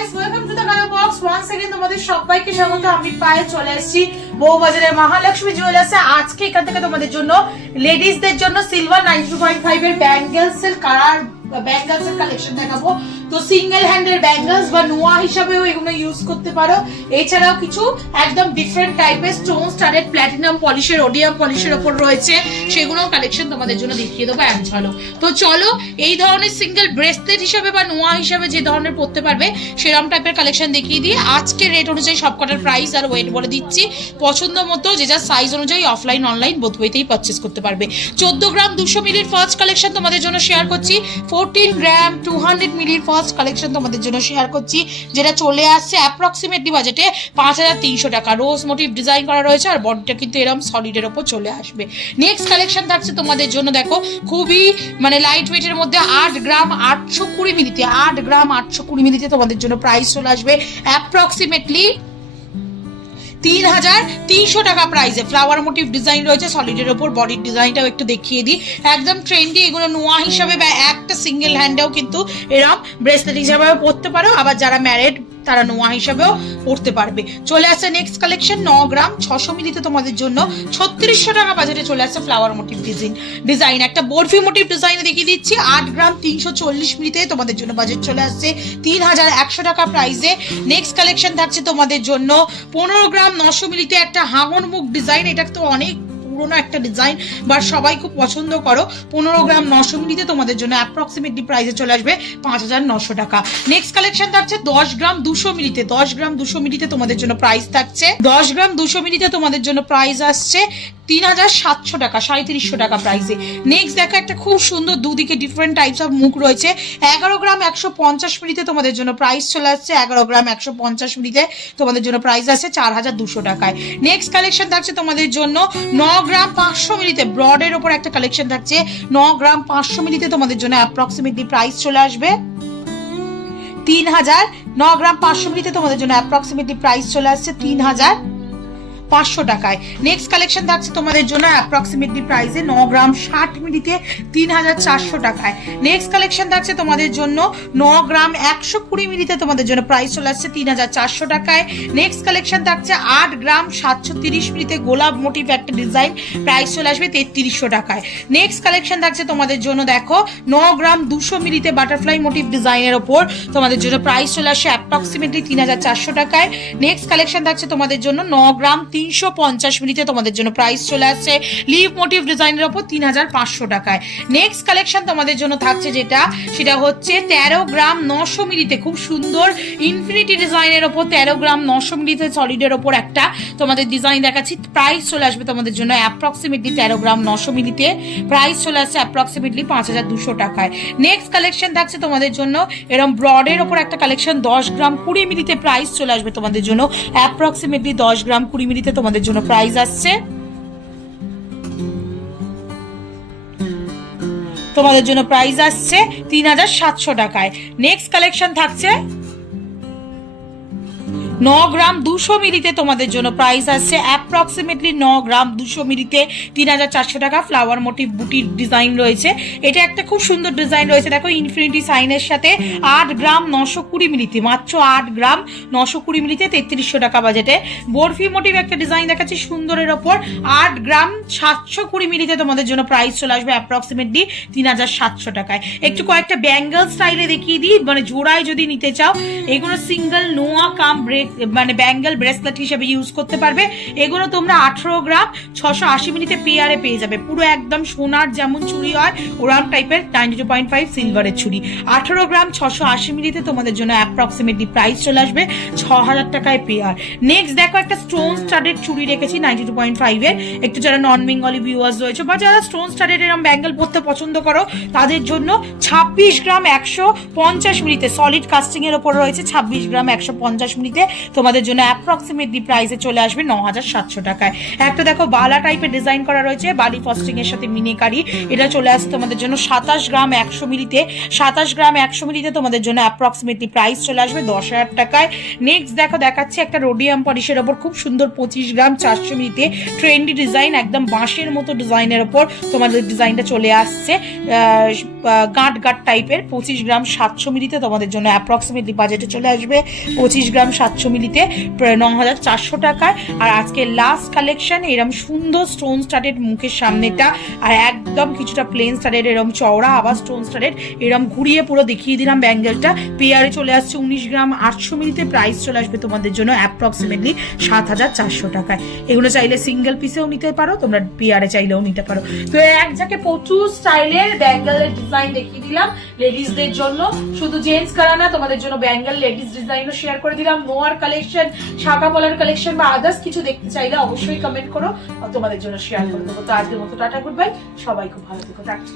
guys, welcome to the Color Box. Once again তোমাদের সবাইকে স্বাগত। আমি পায়ে চলে এসেছি বউবাজারের মহালক্ষ্মী জুয়েলার্সে। আজকে এখান থেকে তোমাদের জন্য লেডিসদের জন্য সিলভার 92.5 এর ব্যাঙ্গেলস এর কালার ব্যাঙ্গেলস এর কালেকশন দেখাবো। তো সিঙ্গেল হ্যান্ডের ব্যাঙ্গেলস বা নোয়া হিসাবেও এগুলো ইউজ করতে পারো। এছাড়াও কিছু একদম ডিফারেন্ট টাইপের স্টোন স্টাডেড প্ল্যাটিনাম পলিশের ওডিয়াম পলিশের ওপর রয়েছে, সেগুলোও কালেকশন তোমাদের জন্য দেখিয়ে দেবো এক ঝলক। তো চলো, এই ধরনের সিঙ্গেল ব্রেসলেট হিসাবে বা নোয়া হিসাবে যে ধরনের পড়তে পারবে সেরকম টাইপের কালেকশন দেখিয়ে দিয়ে আজকে রেট অনুযায়ী সবকটার প্রাইস আর ওয়েট বলে দিচ্ছি। পছন্দ মতো যে যার সাইজ অনুযায়ী অফলাইন অনলাইন বোথ ওয়েতেই পারচেস করতে পারবে। 14 গ্রাম 200 মিলির ফার্স্ট কালেকশন তোমাদের জন্য শেয়ার করছি। 14 গ্রাম 200 মিলির ফার্স্ট কালেকশন তোমাদের জন্য শেয়ার করছি, যেটা চলে আসছে অ্যাপ্রক্সিমেটলি বাজেটে 5300 টাকা। রোজ মোটিভ ডিজাইন করা রয়েছে আর বডিটা কিন্তু এরকম সলিডের ওপর চলে আসবে। নেক্সট কালেকশন থাকছে তোমাদের জন্য, দেখো খুবই লাইট ওয়েটের মধ্যে 8 গ্রাম 820 মিলিতে 8 গ্রাম 820 মিলিতে তোমাদের জন্য প্রাইস চলে আসবে অ্যাপ্রক্সিমেটলি 3300 টাকা প্রাইসে। ফ্লাওয়ার মোটিভ ডিজাইন রয়েছে সলিডের ওপর, বডির ডিজাইনটাও একটু দেখিয়ে দিই। একদম ট্রেন্ডি, এগুলো নোয়া হিসাবে বা একটা সিঙ্গেল হ্যান্ডেও কিন্তু এরকম ব্রেসলেট হিসাবে পরতে পারো। আবার যারা ম্যারিড তারা নোয়া হিসাবেও পড়তে পারবে। চলে আসছে নেক্সট কালেকশন 9 গ্রাম 600 মিলিতে তোমাদের জন্য 3600 টাকা বাজেটে চলে আসছে ফ্লাওয়ার মোটিভ ডিজাইন। একটা বরফি মোটিভ ডিজাইনে দেখিয়ে দিচ্ছি 8 গ্রাম 340 মিলিতে তোমাদের জন্য বাজেট চলে আসছে 3100 টাকা প্রাইসে। নেক্সট কালেকশন থাকছে তোমাদের জন্য 15 গ্রাম 900 মিলিতে একটা হাঙর মুখ ডিজাইন। এটা তো অনেক পুরোনো একটা ডিজাইন বা সবাই খুব পছন্দ করো। 15 গ্রাম 900 মিলিতে তোমাদের জন্য অ্যাপ্রক্সিমেটলি প্রাইসে চলে আসবে 5900 টাকা। নেক্সট কালেকশন থাকছে 10 গ্রাম 200 মিলিতে 10 গ্রাম 200 মিলিতে তোমাদের জন্য প্রাইস থাকছে 10 গ্রাম 200 মিলিতে তোমাদের জন্য প্রাইস আসছে 3700 টাকা 3700 টাকা প্রাইসে। নেক্সট দেখো একটা খুব সুন্দর দুদিকে ডিফারেন্ট টাইপস অফ মুখ রয়েছে। 11 গ্রাম 150 মিলিতে তোমাদের জন্য প্রাইস চলে আসছে 11 গ্রাম 150 মিলিতে তোমাদের জন্য প্রাইস আসছে 4200 টাকায়। নেক্সট কালেকশন থাকছে তোমাদের জন্য 9 গ্রাম 500 মিলিতে ব্রডের ওপর একটা কালেকশন থাকছে 9 গ্রাম 500 মিলিতে তোমাদের জন্য অ্যাপ্রক্সিমেটলি প্রাইস চলে আসবে 3000। 9 গ্রাম 500 মিলিতে তোমাদের জন্য অ্যাপ্রক্সিমেটলি প্রাইস চলে আসছে 3500 টাকায়। নেক্সট কালেকশন থাকছে তোমাদের জন্য অ্যাপ্রক্সিমেটলি প্রাইসে 9 গ্রাম 60 মিলিতে 3400 টাকায়। নেক্সট কালেকশন থাকছে তোমাদের জন্য 9 গ্রাম 120 মিলিতে তোমাদের জন্য প্রাইস চলে আসছে 3400 টাকায়। নেক্সট কালেকশন থাকছে 8 গ্রাম 730 মিলিতে গোলাপ মোটিভ একটা ডিজাইন, প্রাইস চলে আসবে 3300 টাকায়। নেক্সট কালেকশন থাকছে তোমাদের জন্য দেখো 9 গ্রাম 200 মিলিতে বাটারফ্লাই মোটিভ ডিজাইনের ওপর তোমাদের জন্য প্রাইস চলে আসছে অ্যাপ্রক্সিমেটলি 3400 টাকায়। নেক্সট কালেকশন থাকছে তোমাদের জন্য 9 গ্রাম 350 মিলিতে তোমাদের জন্য প্রাইস চলে আসছে লিভ মোটিভ ডিজাইনের ওপর 3500 টাকায়। নেক্সট কালেকশন তোমাদের জন্য থাকছে সেটা হচ্ছে 13 গ্রাম 900 মিলিতে খুব সুন্দর ইনফিনিটি ডিজাইনের ওপর 13 গ্রাম 900 মিলিতে সলিডের ওপর একটা তোমাদের ডিজাইন দেখাচ্ছি। প্রাইস চলে আসবে তোমাদের জন্য অ্যাপ্রক্সিমেটলি 13 গ্রাম 900 মিলিতে প্রাইস চলে আসছে অ্যাপ্রক্সিমেটলি 5200 টাকায়। নেক্সট কালেকশন থাকছে তোমাদের জন্য এরকম ব্রডের ওপর একটা কালেকশন 10 গ্রাম 20 মিলিতে প্রাইস চলে আসবে তোমাদের জন্য অ্যাপ্রক্সিমেটলি 10 গ্রাম 20 মিলিতে তোমাদের জন্য প্রাইস আসছে তোমাদের জন্য প্রাইস আসছে 3700 টাকায়। নেক্সট কালেকশন থাকছে 9 গ্রাম 200 মিলিতে তোমাদের জন্য প্রাইস আসছে অ্যাপ্রক্সিমেটলি 9 গ্রাম 200 মিলিতে 3400 টাকা। ফ্লাওয়ার মোটিভ বুটির ডিজাইন রয়েছে, এটা একটা খুব সুন্দর ডিজাইন রয়েছে। দেখো ইনফিনিটি সাইনের সাথে 8 গ্রাম 920 মিলিতে মাত্র 8 গ্রাম 920 মিলিতে 3300 টাকা বাজেটে। বরফি মোটিভ একটা ডিজাইন দেখাচ্ছি সুন্দরের ওপর 8 গ্রাম 720 মিলিতে তোমাদের জন্য প্রাইস চলে আসবে অ্যাপ্রক্সিমেটলি 3700 টাকায়। একটু কয়েকটা ব্যাঙ্গেল স্টাইলে দেখিয়ে দিই, জোড়ায় যদি নিতে চাও এগুলো সিঙ্গেল নোয়া কাম ব্যাঙ্গেল ব্রেসলেট হিসেবে ইউজ করতে পারবে। এগুলো তোমরা 18 গ্রাম 680 মিলিতে পেয়ারে পেয়ে যাবে। পুরো একদম সোনার যেমন চুড়ি হয় ওরাম টাইপের 92.5 সিলভারের চুড়ি 18 গ্রাম 680 মিলিতে তোমাদের জন্য অ্যাপ্রক্সিমেটলি প্রাইস চলে আসবে 6000 টাকায় পেয়ার। নেক্সট দেখো একটা স্টোন স্টাডেড চুড়ি রেখেছি 92.5 এর। একটু যারা নন বেঙ্গলি ভিউয়ার্স রয়েছে বা যারা স্টোন স্টাডেড এরকম ব্যাঙ্গেল পরতে পছন্দ করো তাদের জন্য 26 গ্রাম 150 মিলিতে সলিড কাস্টিং এর ওপর রয়েছে 26 গ্রাম 150 মিলিতে তোমাদের জন্য অ্যাপ্রক্সিমেটলি প্রাইসে চলে আসবে 9,700 টাকায়। একটা দেখো বালা টাইপের ডিজাইন করা রয়েছে বালি ফস্টিং এর সাথে মিনিকারি, এটা চলে আসছে তোমাদের জন্য 27 গ্রাম 100 মিলিতে। 27 গ্রাম 100 মিলিতে তোমাদের জন্য অ্যাপ্রক্সিমেটলি প্রাইস চলে আসবে 10,000 টাকায়। নেক্সট দেখো দেখাচ্ছি একটা রোডিয়াম পলিশের ওপর খুব সুন্দর 25 গ্রাম 400 মিলিতে ট্রেন্ডি ডিজাইন, একদম বাঁশের মতো ডিজাইনের ওপর তোমাদের ডিজাইনটা চলে আসছে গাঁট গাঁট টাইপের। 25 গ্রাম 700 মিলিতে তোমাদের জন্য অ্যাপ্রক্সিমেটলি বাজেটে চলে আসবে 25 গ্রাম 700 মিলিতে 9,400 টাকায়। আর আজকে লাস্ট কালেকশন এরম সুন্দর স্টোন স্টাডেড মুখের সামনেটা, আর একদম কিছুটা প্লেন স্টাডেড এরম চওড়া আবার স্টোন স্টাডেড এরম ঘুরিয়ে পুরো দেখিয়ে দিলাম ব্যাঙ্গেলটা। পেয়ারে চলে আসছে 19 গ্রাম 800 মিলিতে, প্রাইস চলে আসবে তোমাদের জন্য অ্যাপ্রক্সিমেটলি 7,400 টাকায়। এগুলো চাইলে সিঙ্গেল পিসেও নিতে পারো, তোমরা পেয়ারে চাইলেও নিতে পারো। তো এক জায়গায় প্রচুর স্টাইলের ব্যাঙ্গেলের ডিজাইন দেখিয়ে দিলাম লেডিসদের জন্য, শুধু জেন্টস করা না, তোমাদের জন্য ব্যাঙ্গেল লেডিস ডিজাইনও শেয়ার করে দিলাম। নোয়ার কালেকশন, শাখা পলার কালেকশন বা আদার্স কিছু দেখতে চাইলে অবশ্যই কমেন্ট করো, তোমাদের জন্য শেয়ার করে দেবো। তো আজকের মতো টাটা, গুড বাই, সবাই খুব ভালো থেকো, টাটা।